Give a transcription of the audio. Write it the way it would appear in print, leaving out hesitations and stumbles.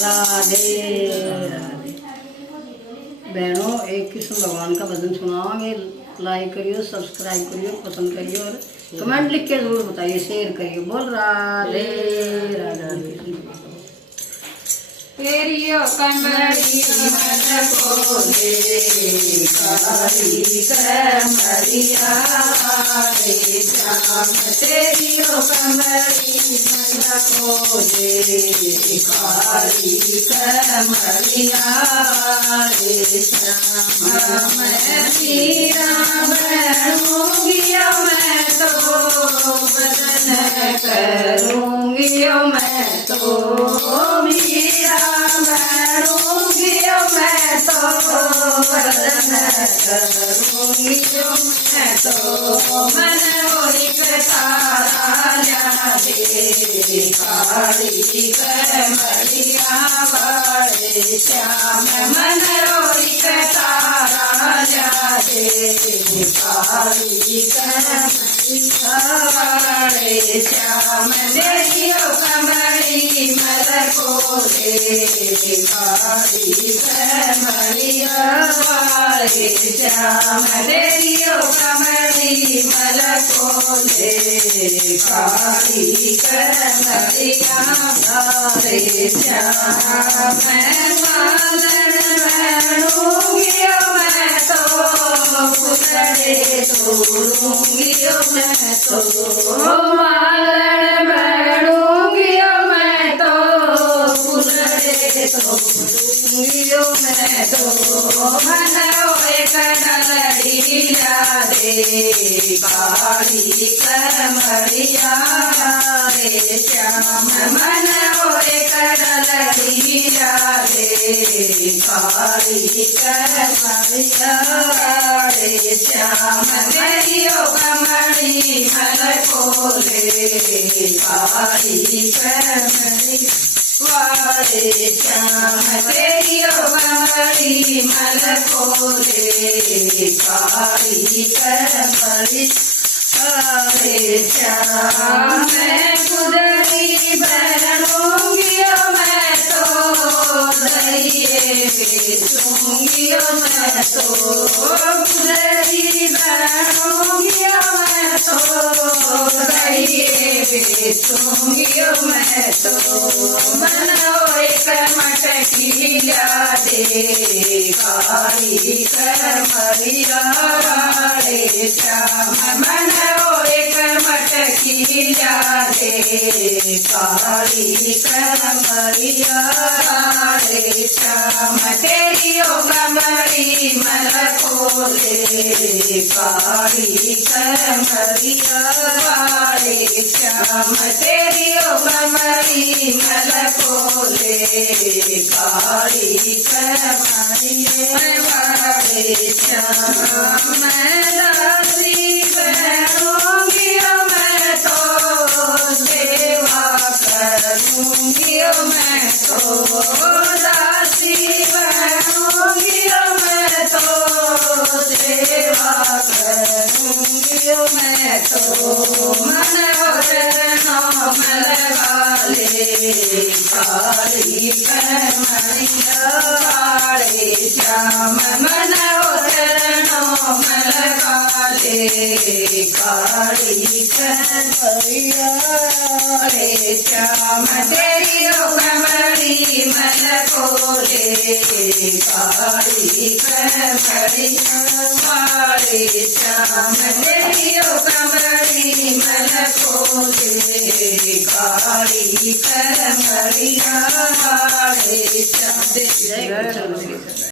राधे राधे। बहनों, एक कृष्ण भगवान का भजन सुनाओगे, लाइक करियो, सब्सक्राइब करियो, पसंद करियो और कमेंट लिख के जरूर बताइए, शेयर करिए। बोल राधे राधे। तेरियो कमरी मन को दे काली कमरिया रे श्याम। तेरियो कमरी मन को दे काली कमरिया रे श्याम। मैं मीरा बनूंगी मैं तो बदन करूंगी मैं तो मीरा बनूंगी मैं तो बदन करूंगी मैं तो। मन एक तारा ला दे काली कमरिया वाले श्याम। मन एक तारा ला दे काली कमरिया वाले श्याम। देखियो कमरी मल को दे काली कमरिया वाले श्याम। देखियो कमरी मल को दे काली कमरिया वाले श्याम। मैं मालन बनूंगी मैं तो पुतले तोड़ूंगी मैं तो। मालन बनूंगी मैं तो पुतले तोड़ूंगी मैं तो। मन एक डलड़ी ला दे काली कमरिया रे श्याम। मन एक डलड़ी ला दे काली कमरिया रे श्याम। तेरियो कमरी मल को दे काली कमरिया वाले श्याम। तेरियो कमरी मल को दे काली कमरिया वाले श्याम। मैं गुदड़ी बनूंगी मैं तो दरिए बेचूंगी मैं तो। गुदड़ी बनूंगी मैं तो दरिए बेचूंगी मैं तो। मन एक मटकी ला दे काली कमरिया वाले श्याम। मन एक मटकी ला दे काली कमरिया वाले श्याम। तेरियो कमरी मल को दे काली कमरिया वाले श्याम। तेरियो कमरी मल को दे काली कमरिया वाले श्याम। मैं दासी बनूंगी मैं तो सेवा करूंगी मैं तो। दासी बनूंगी मैं तो सेवा करूंगी मैं तो। मन चरणों में लगा ले काली कमरिया वाले श्याम। मन चरणों में लगा ले काली कमरिया वाले श्याम। तेरियो कमरी मल को दे काली कमरिया वाले श्याम। तेरियो कमरी मल को दे काली कमरिया वाले श्याम।